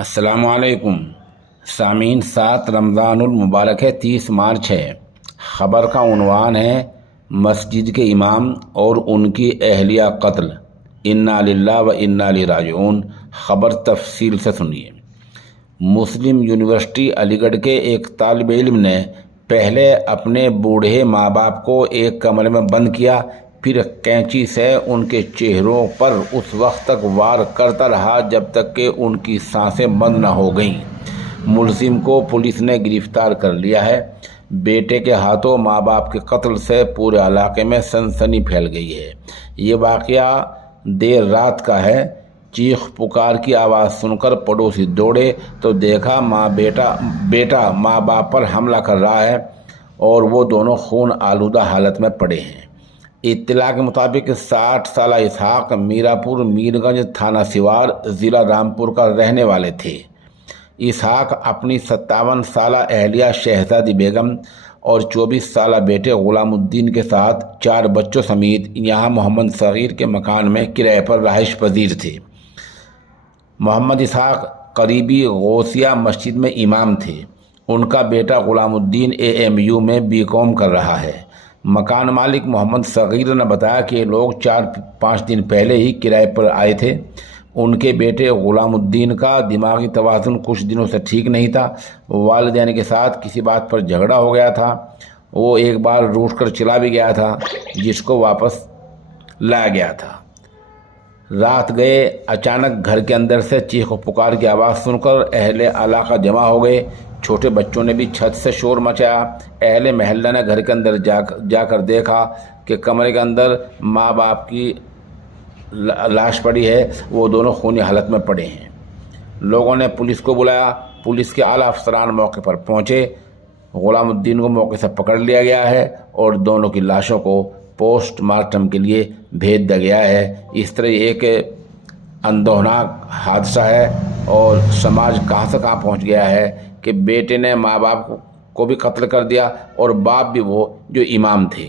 السلام علیکم سامعین، 7 رمضان المبارک ہے، 30 مارچ ہے۔ خبر کا عنوان ہے مسجد کے امام اور ان کی اہلیہ قتل، انا للہ و انا الیہ راجعون۔ خبر تفصیل سے سنیے۔ مسلم یونیورسٹی علی گڑھ کے ایک طالب علم نے پہلے اپنے بوڑھے ماں باپ کو ایک کمرے میں بند کیا، پھر کینچی سے ان کے چہروں پر اس وقت تک وار کرتا رہا جب تک کہ ان کی سانسیں بند نہ ہو گئیں۔ ملزم کو پولیس نے گرفتار کر لیا ہے۔ بیٹے کے ہاتھوں ماں باپ کے قتل سے پورے علاقے میں سنسنی پھیل گئی ہے۔ یہ واقعہ دیر رات کا ہے۔ چیخ پکار کی آواز سن کر پڑوسی دوڑے تو دیکھا بیٹا ماں باپ پر حملہ کر رہا ہے اور وہ دونوں خون آلودہ حالت میں پڑے ہیں۔ اطلاع کے مطابق 60 سالہ اسحاق میراپور میرگنج تھانہ سوار ضلع رامپور کا رہنے والے تھے۔ اسحاق اپنی 57 سالہ اہلیہ شہزادی بیگم اور 24 سالہ بیٹے غلام الدین کے ساتھ 4 بچوں سمیت یہاں محمد صغیر کے مکان میں کرائے پر رہائش پذیر تھے۔ محمد اسحاق قریبی غوثیہ مسجد میں امام تھے۔ ان کا بیٹا غلام الدین AMU میں BCom کر رہا ہے۔ مکان مالک محمد صغیر نے بتایا کہ یہ لوگ 4-5 دن پہلے ہی کرائے پر آئے تھے۔ ان کے بیٹے غلام الدین کا دماغی توازن کچھ دنوں سے ٹھیک نہیں تھا۔ والدین کے ساتھ کسی بات پر جھگڑا ہو گیا تھا۔ وہ ایک بار روٹ کر چلا بھی گیا تھا، جس کو واپس لایا گیا تھا۔ رات گئے، اچانک گھر کے اندر سے چیخ و پکار کی آواز سن کر اہل علاقہ جمع ہو گئے۔ چھوٹے بچوں نے بھی چھت سے شور مچایا۔ اہل محلہ نے گھر کے اندر جا کر دیکھا کہ کمرے کے اندر ماں باپ کی لاش پڑی ہے، وہ دونوں خونی حالت میں پڑے ہیں۔ لوگوں نے پولیس کو بلایا۔ پولیس کے اعلیٰ افسران موقع پر پہنچے۔ غلام الدین کو موقع سے پکڑ لیا گیا ہے اور دونوں کی لاشوں کو پوسٹ مارٹم کے لیے بھیج دیا گیا ہے۔ اس طرح ایک اندوہناک حادثہ ہے اور سماج کہاں سے کہاں پہنچ گیا ہے کہ بیٹے نے ماں باپ کو بھی قتل کر دیا اور باپ بھی وہ جو امام تھے۔